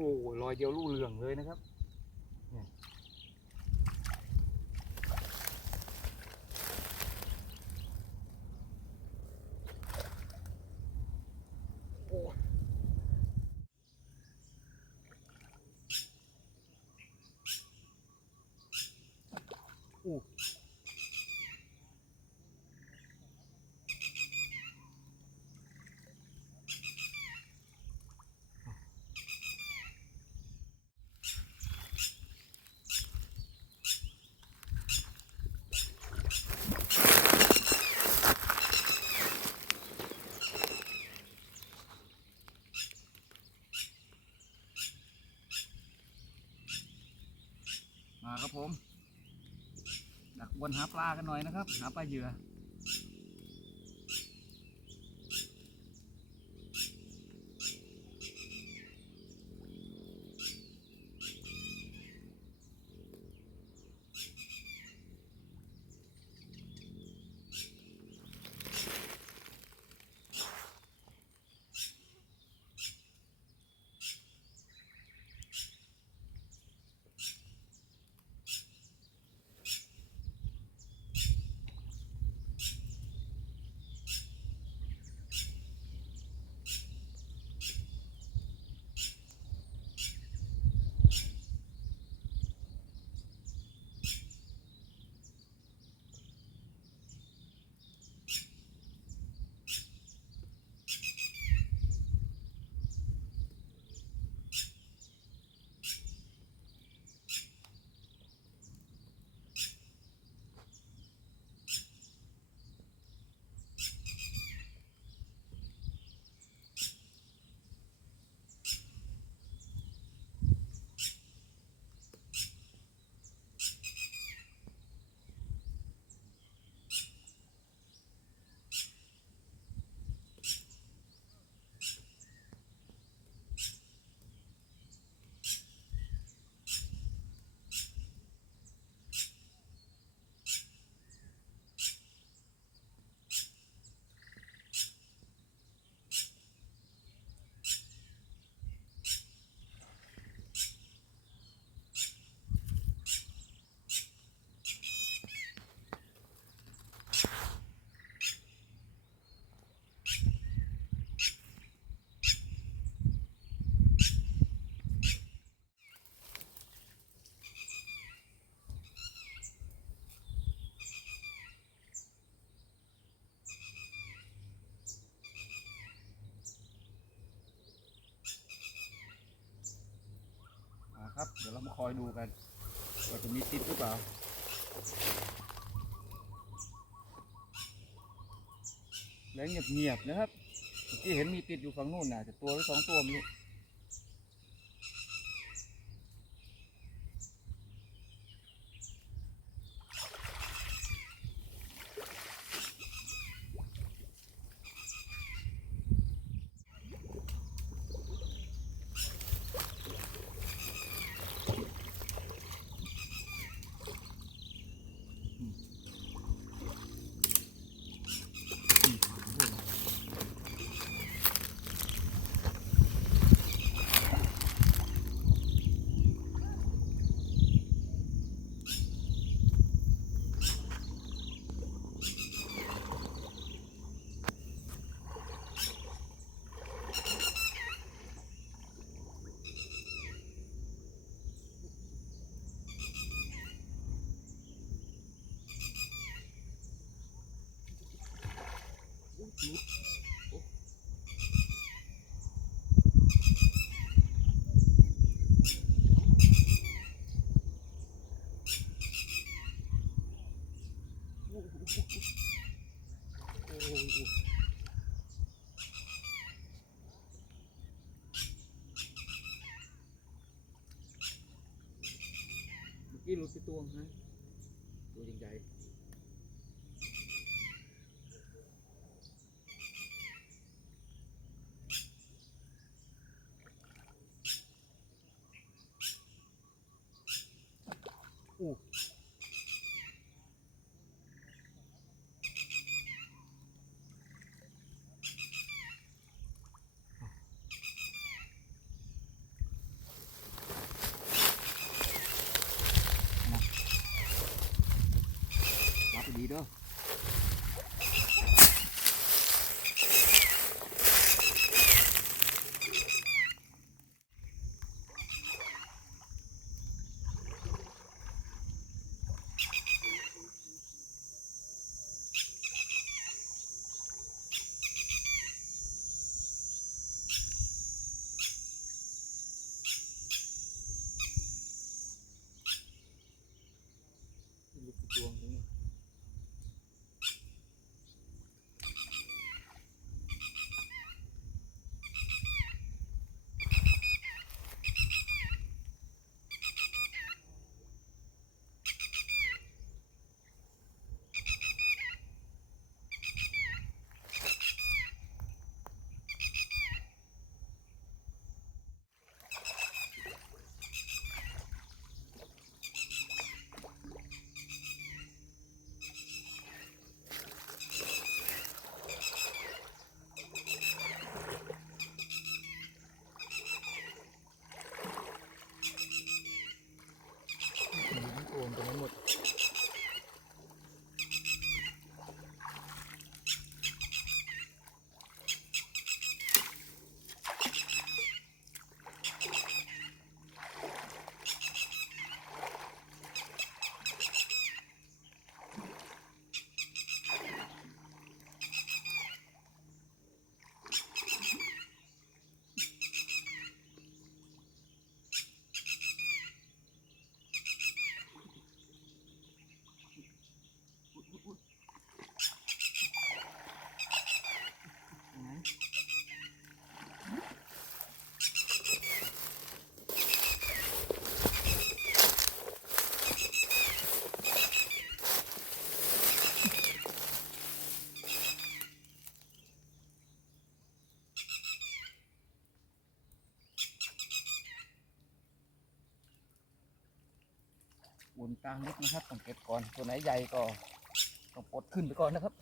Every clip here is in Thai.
โอ้รอยเดียวลู่เหลืองเลยนะครับเนี่ยโอ้โอ้มาครับผมดักวนหาปลากันหน่อยนะครับหาปลาเหยื่อครับเดี๋ยวเรามาคอยดูกันว่าจะมีติดหรือเปล่าแล้วเงียบๆนะครับที่เห็นมีติดอยู่ฝั่งนู้นน่ะแต่ตัวหรือ2 ตัวไม่รู้กี่หลุดไปตัวฮะตัวใหญ่ๆอู้ เด้อลูกตัวนี้โอนไปหมดบนกลางนิดนะครับต้องเก็บก่อนตัวไหนใหญ่ก็ต้องปลดขึ้นไปก่อนนะครับ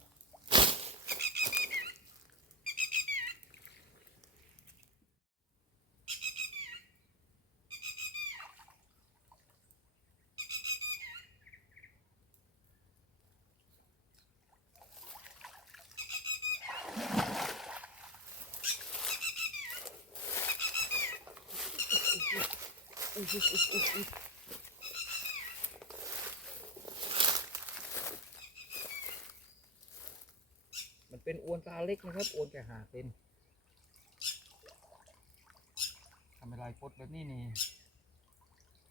มันเป็นอวนปลาเล็กนะครับอวนแค่5 เซนทำอะไรปลดแบบนี้นี่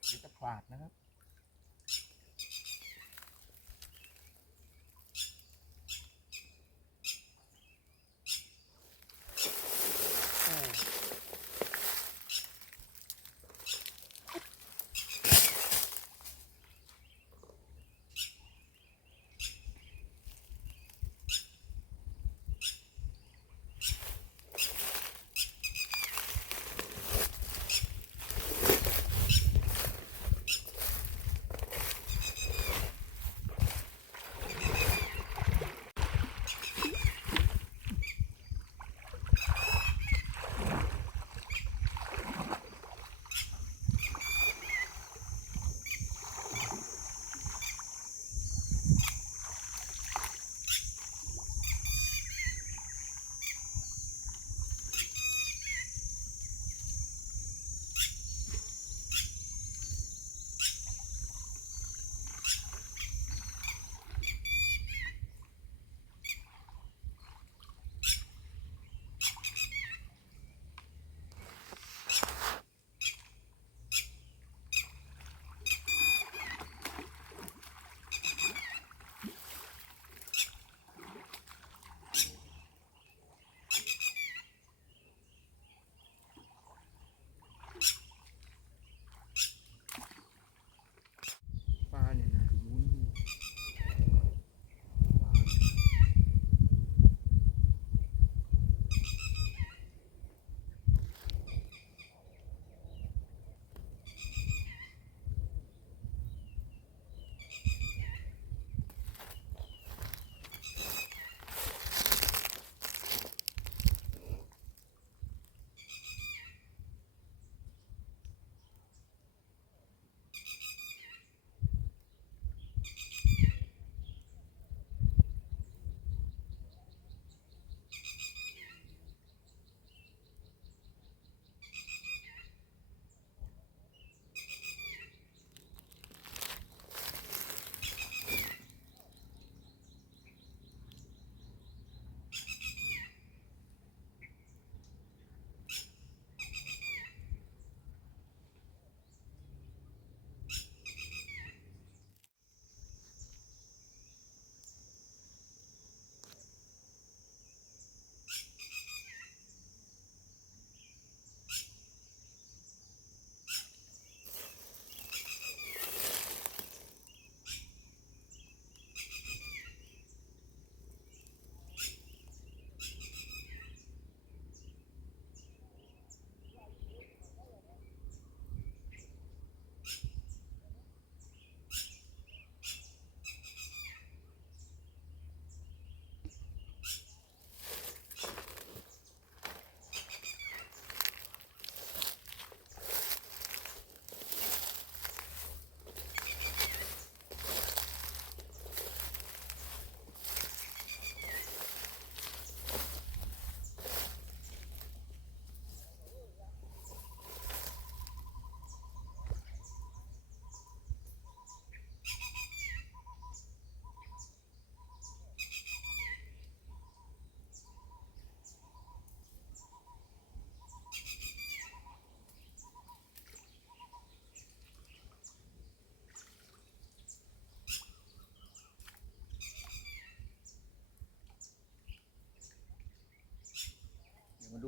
เดี๋ยวจะพลาดนะครับ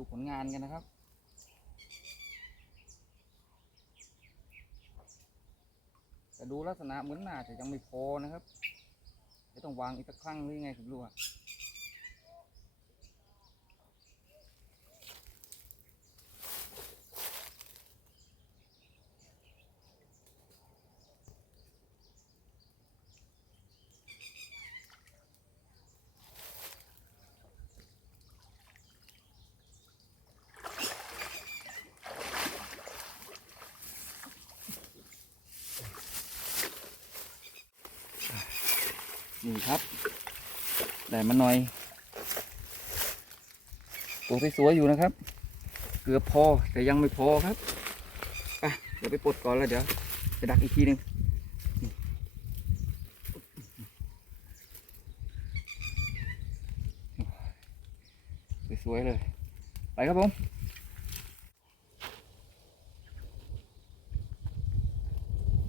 ดูผลงานกันนะครับแต่ดูลักษณะเหมือนน่าจะยังไม่พอนะครับจะต้องวางอีกสักครั้งหรือยังไงผมรู้อะนี่ครับได้มาหน่อยตัวสวยๆอยู่นะครับเกือบพอแต่ยังไม่พอครับไปเดี๋ยวไปปลดก่อนแล้วเดี๋ยวจะดักอีกทีหนึ่งสวยๆเลยไปครับผม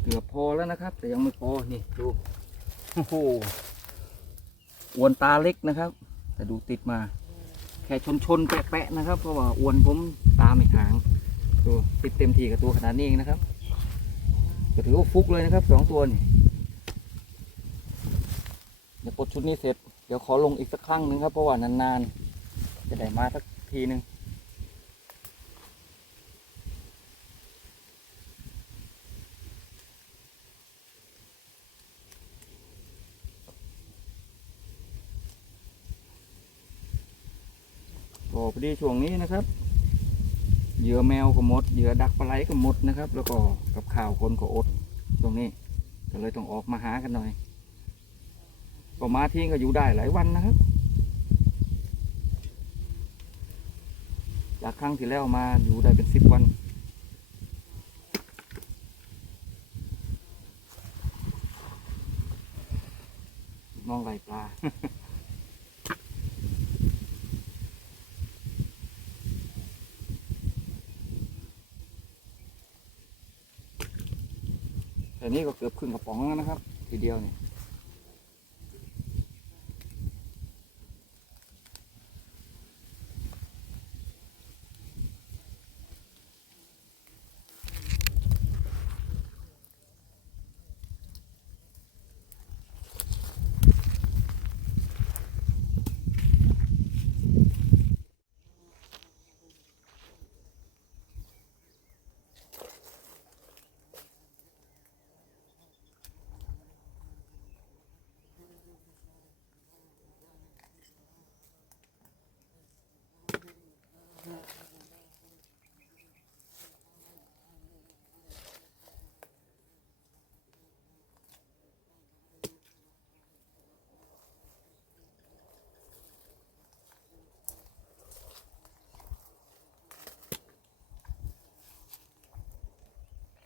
เกือบพอแล้วนะครับแต่ยังไม่พอนี่ดูโอ้โหอวนตาเล็กนะครับแต่ดูติดมาแค่ชนแปะๆนะครับเพราะว่าอวนผมตาไม่ห่างดูติดเต็มทีกับตัวขนาดนี้เองนะครับก็ถือว่าฟุกเลยนะครับ2 ตัวนี่เดี๋ยวปลดชุดนี้เสร็จเดี๋ยวขอลงอีกสักครั้งหนึ่งครับเพราะว่านานๆจะได้มาสักทีหนึ่งก็พอดีช่วงนี้นะครับเหยื่อแมวก็หมดเหยื่อดักปลาไหลก็หมดนะครับแล้วก็กับข่าวคนก็อดตรงนี้ก็เลยต้องออกมาหากันหน่อยก็มาทิ้งก็อยู่ได้หลายวันนะครับจากครั้งที่แล้วมาอยู่ได้เป็น10 วันมองไหลปลา แต่นี้ก็เกือบครึ่งกระป๋องแล้วนะครับทีเดียวเนี่ย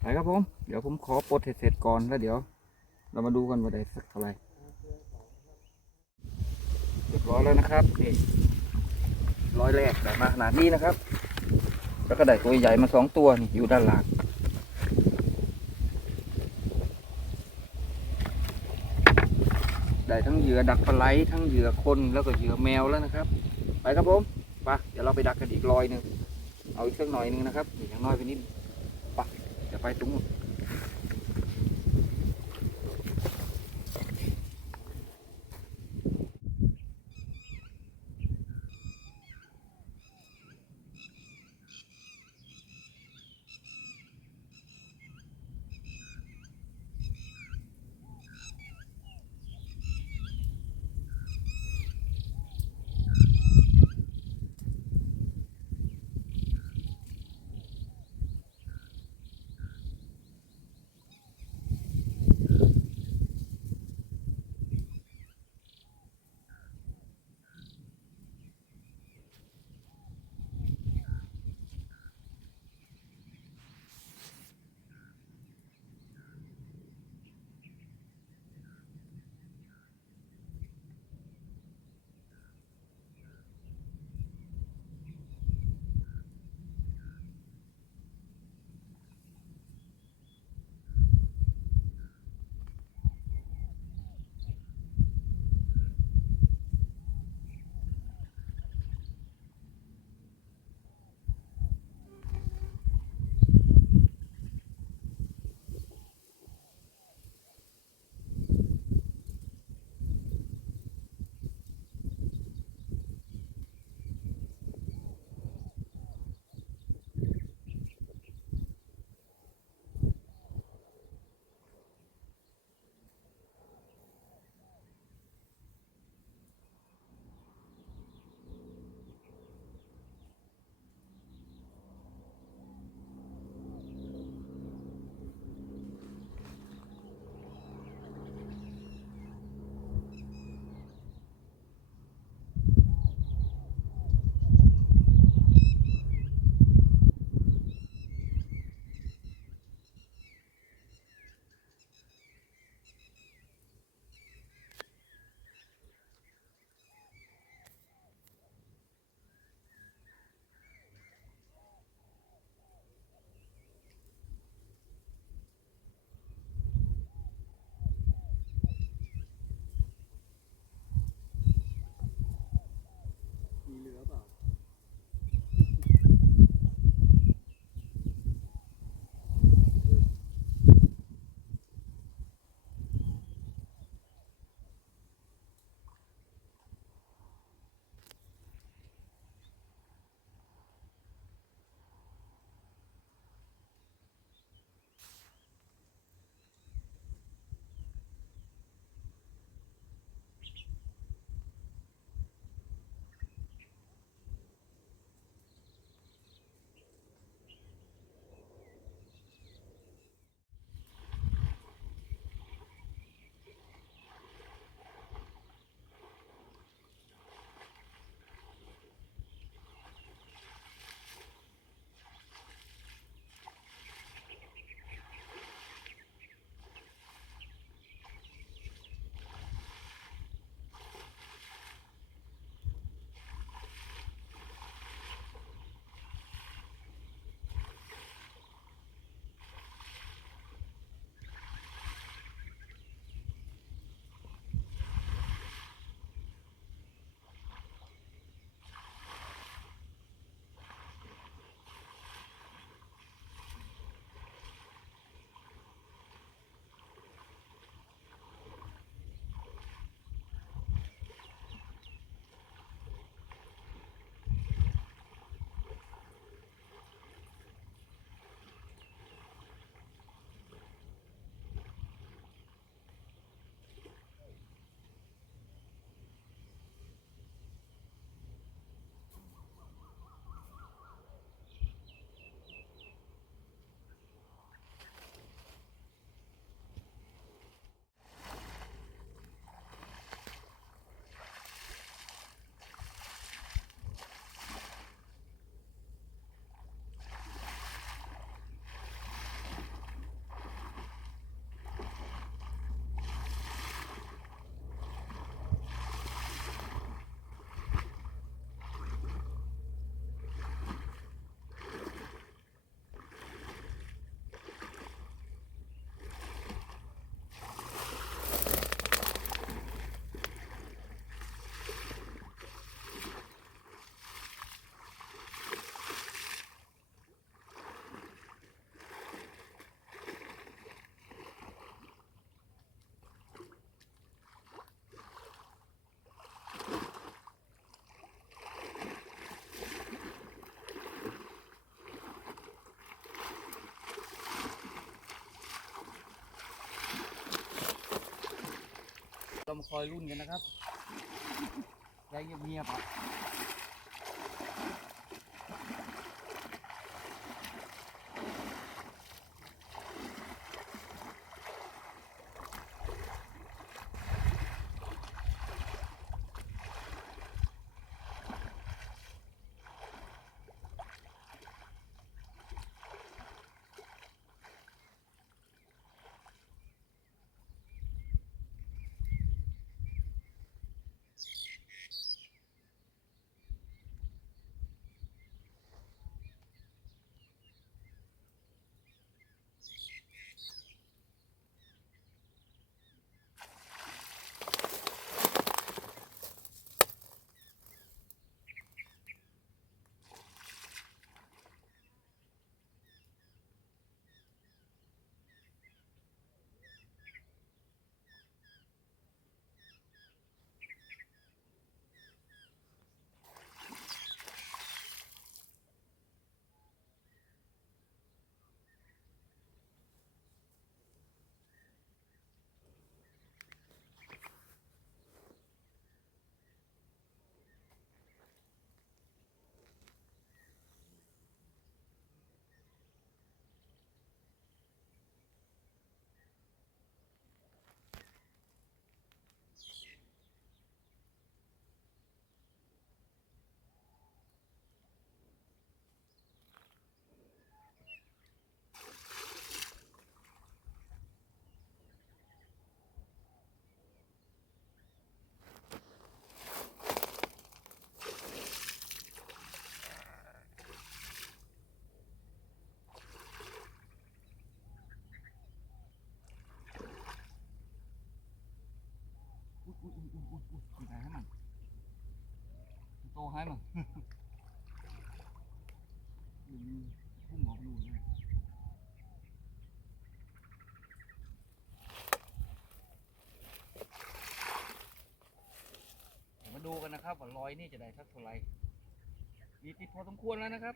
ไปครับผมเดี๋ยวผมขอปลดเสร็จก่อนแล้วเดี๋ยวเรามาดูกันว่าได้สักเท่าไหร่เรียบร้อยแล้วนะครับนี่ร้อยแรกได้มาขนาดนี้นะครับแล้วก็ได้ตัวใหญ่มา2 ตัวนี่อยู่ด้านหลังได้ทั้งเหยื่อดักปลาไหลทั้งเหยื่อคนแล้วก็เหยื่อแมวแล้วนะครับไปครับผมไปเดี๋ยวเราไปดักกันอีก100เอาอีกสักหน่อยนึงนะครับอย่างน้อยไปนิดไปเดี๋ยวไปตรงนู้น ต้องมาคอยรุ่นกันนะครับใจเงียบๆอ่ะให้มันโตให้มันพุ่งออกนู่นเลยมาดูกันนะครับว่ารอยนี่จะได้สักเท่าไหร่มีติดพอสมควรแล้วนะครับ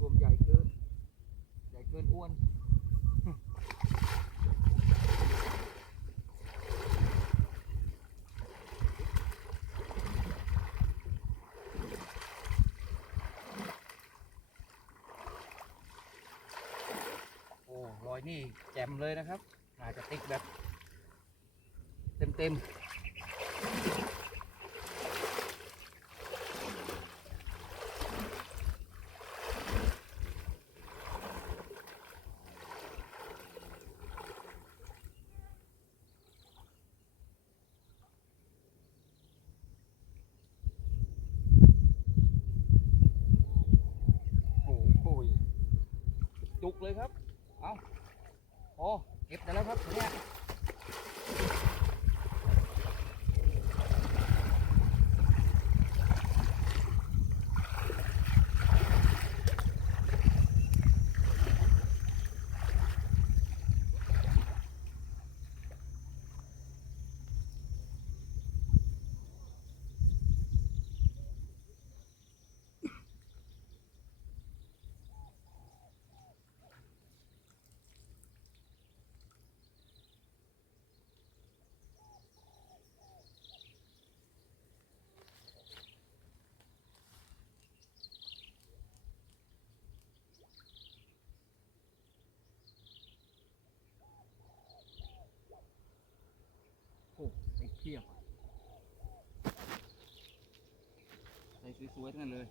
ตัวใหญ่เกินอ้วนโอ้รอยนี่แจ่มเลยนะครับอาจจะติดแบบเต็มโอ้โหจุกเลยครับเอาโอ้เก็บได้แล้วครับเนี่ยโอ้ไอ้เพียบใส่สวยๆทั้งนั้นเลย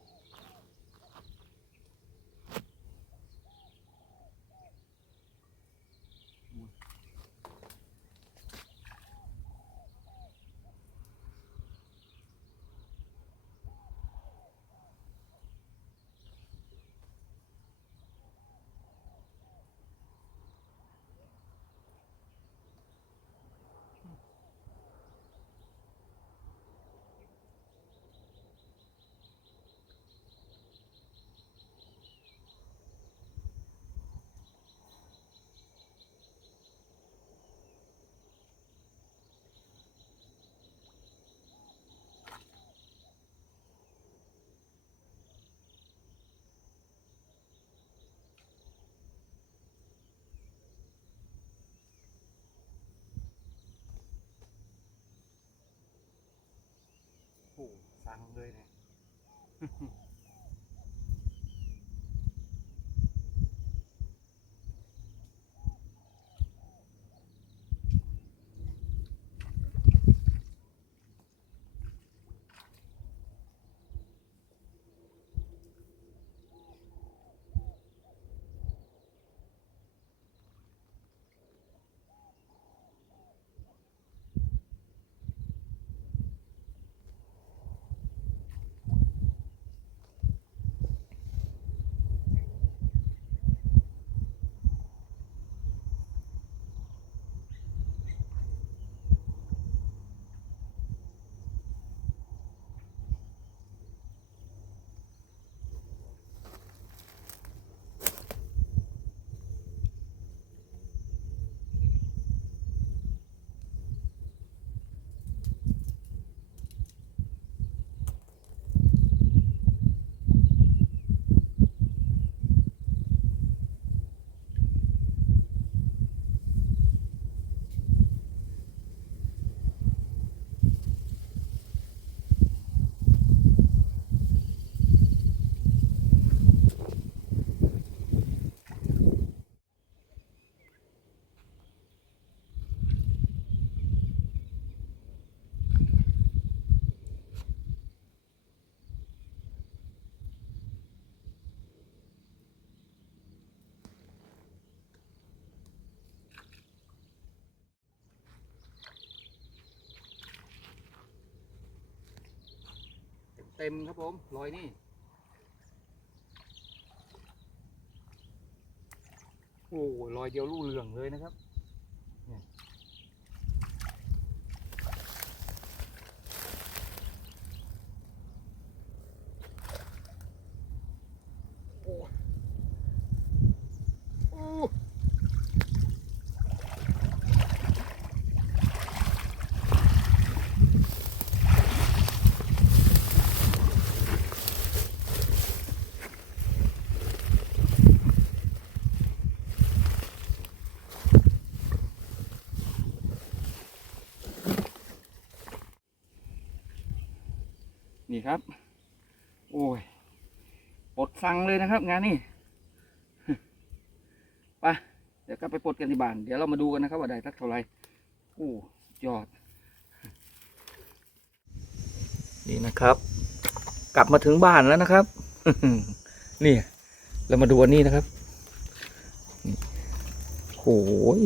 เลยเนี่ย เต็มครับผมรอยนี่โอ้รอยเดียวลู่เหลืองเลยนะครับเนี่ยโอ้โอ้นี่ครับโอ้ยปลดสั่งเลยนะครับงานนี้ไปเดี๋ยวก็ไปปลดกันที่บ้านเดี๋ยวเรามาดูกันนะครับว่าได้สักเท่าไหร่โอ้ยอดนี่นะครับ กลับมาถึงบ้านแล้วนะครับ นี่เรามาดูอันนี้นะครับโอ้ย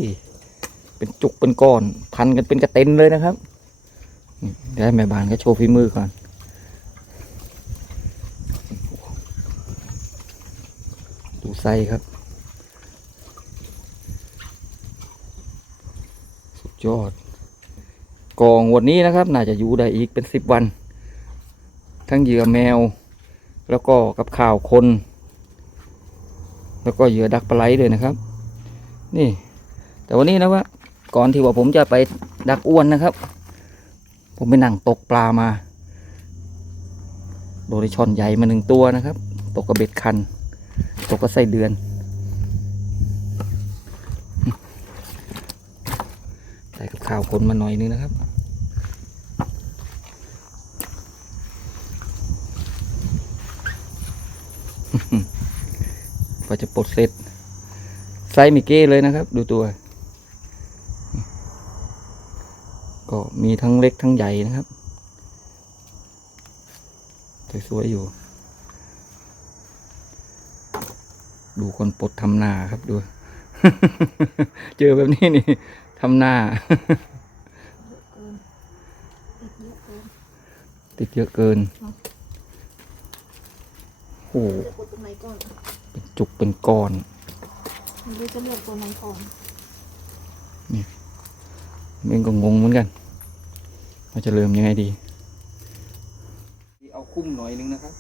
เป็นจุกเป็นก้อนพันกันเป็นกระเต็นเลยนะครับเดี๋ยวให้แม่บ้านก็โชว์ฝีมือก่อนดูไส้ครับสุดยอดกองวันนี้นะครับน่าจะอยู่ได้อีกเป็น10 วันทั้งเหยื่อแมวแล้วก็กับข่าวคนแล้วก็เหยื่อดักปลาไหลด้วยนะครับนี่แต่วันนี้นะว่าก่อนที่ว่าผมจะไปดักอ้วนนะครับผมไปนั่งตกปลามาโดนช่อนใหญ่มา1 ตัวนะครับตกกระเบ็ดคันตกกระไส้เดือนได้กับข่าวคนมาหน่อยนึงนะครับพอจะปลดเสร็จไซส์มิเก้เลยนะครับดูตัวก็มีทั้งเล็กทั้งใหญ่นะครับสวยๆอยู่ดูคนปลดทำนาครับดู เจอแบบนี้นี่ทำนาติดเยอะเกินโอ้เป็นจุกเป็นก้อนไม่รู้จะเลือกตัวไหนก่อนนี่เองก็งงเหมือนกันว่าจะเริ่มยังไงดีเอาคุ้มหน่อยนึงนะครับ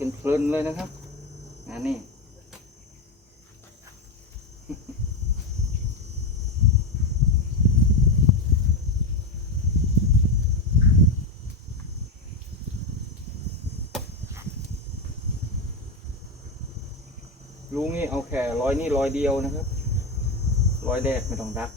กันเพลินเลยนะครับงานนี้ลุงนี่เอาแค่ร้อยนี่ร้อยเดียวนะครับร้อยแรกไม่ต้องดัก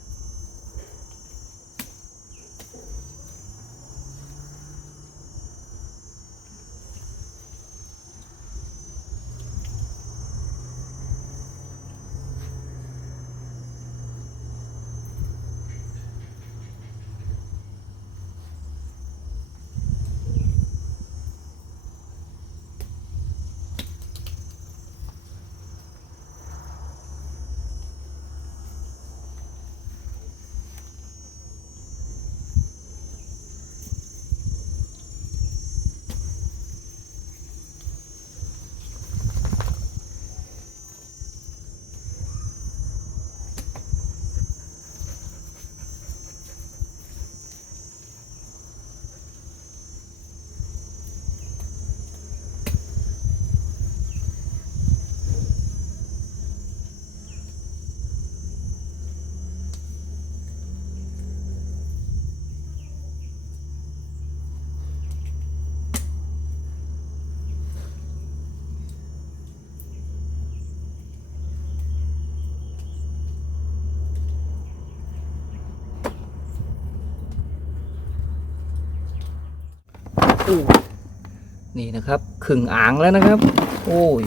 นี่นะครับครึ่งอ่างแล้วนะครับโอ้ย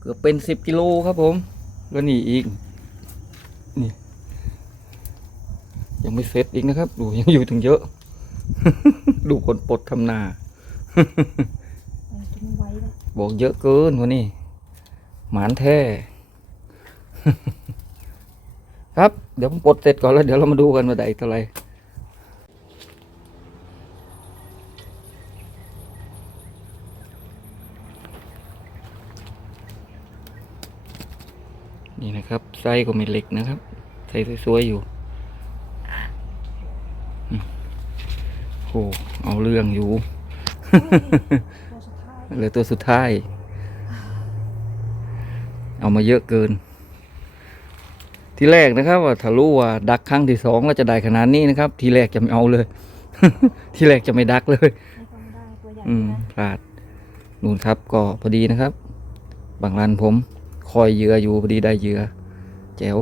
เกือบเป็น10 กิโลครับผมแล้วนี่อีกนี่ยังไม่เสร็จอีกนะครับดูยังอยู่ถึงเยอะ ดูคนปลดทำนา กินไว้เลย บอกเยอะเกินวันนี้หมานแท้ ครับเดี๋ยวผมปลดเสร็จก่อนแล้วเดี๋ยวเรามาดูกันว่าได้เท่าไหร่นี่นะครับไส้ก็ไม่เล็กนะครับไส้สวยๆอยู่โอ้เอาเรื่องอยู่ ตัวสุดท้าย เหลือตัวสุดท้าย เอามาเยอะเกิน ที่แรกนะครับว่าถ้ารู้ว่าดักครั้งที่2แล้วจะได้ขนาดนี้นะครับ ทีแรกจะไม่เอาเลย ทีแรกจะไม่ดักเลย ไม่ต้องได้ตัวใหญ่ พลาดนู่นครับก็พอดีนะครับ บางรันผมคอยเหยื่ออยู่พอดีได้เหยื่อแจ๋ว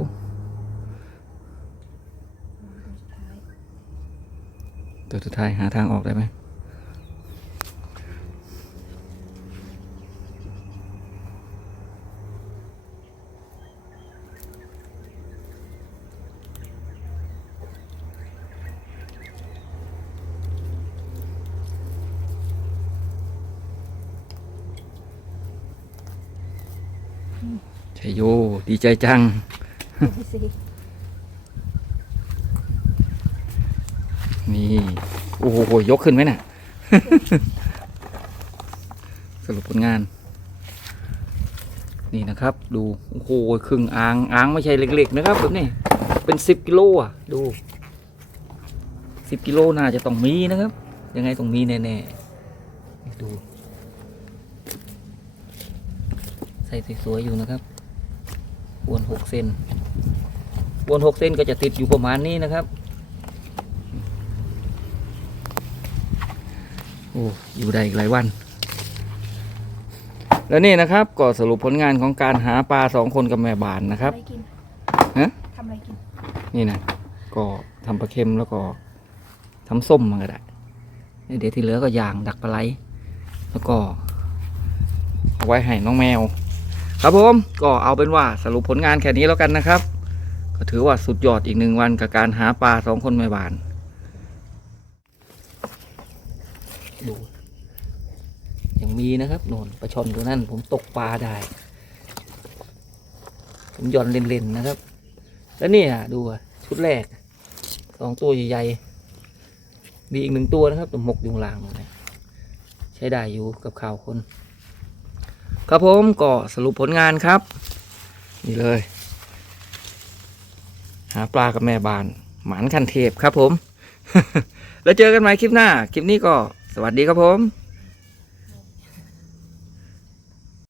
ตัวสุดท้ายหาทางออกได้ไหมชัยโยดีใจจัง ดูสิ นี่โอ้โหยกขึ้นไหมน่ะ สรุปผลงาน นี่นะครับ ดูโอ้โหครึ่งอ่างไม่ใช่เล็กๆนะครับแบบนี้เป็น10 กิโลอ่ะดู10 กิโลน่าจะต้องมีนะครับ ยังไงต้องมีแน่ๆดูใส่สวยๆอยู่นะครับอวน6 เซนอวน6 เซนก็จะติดอยู่ประมาณนี้นะครับโอ้อยู่ได้อีกหลายวัน แล้วนี่นะครับก็สรุปผลงานของการหาปลา2 คนกับแม่บ้านนะครับ ทำอะไรกิน ฮะ ทำอะไรกิน นี่นะก็ทำปลาเค็มแล้วก็ทำส้มมันก็ได้เดี๋ยวที่เหลือก็ย่างดักปลาไหลแล้วก็เอาไว้ให้น้องแมว ครับผมก็เอาเป็นว่าสรุปผลงานแค่นี้แล้วกันนะครับ ก็ถือว่าสุดยอดอีก1 วันกับการหาปลา2 คนแม่บ้านดูยังมีนะครับโน่นปลาช่อนตัวนั้นผมตกปลาได้ผมหย่อนเล่นๆนะครับ แล้วนี่ดูชุดแรก2 ตัวใหญ่ๆมีอีก1 ตัวนะครับตัวหมกอยู่ข้างล่างเลยใช้ได้อยู่กับข่าวคนครับผมก็สรุปผลงานครับนี่เลย หาปลากับแม่บ้านหมานคันเทพครับผม แล้วเจอกันใหม่คลิปหน้าคลิปนี้ก็สวัสดีครับผม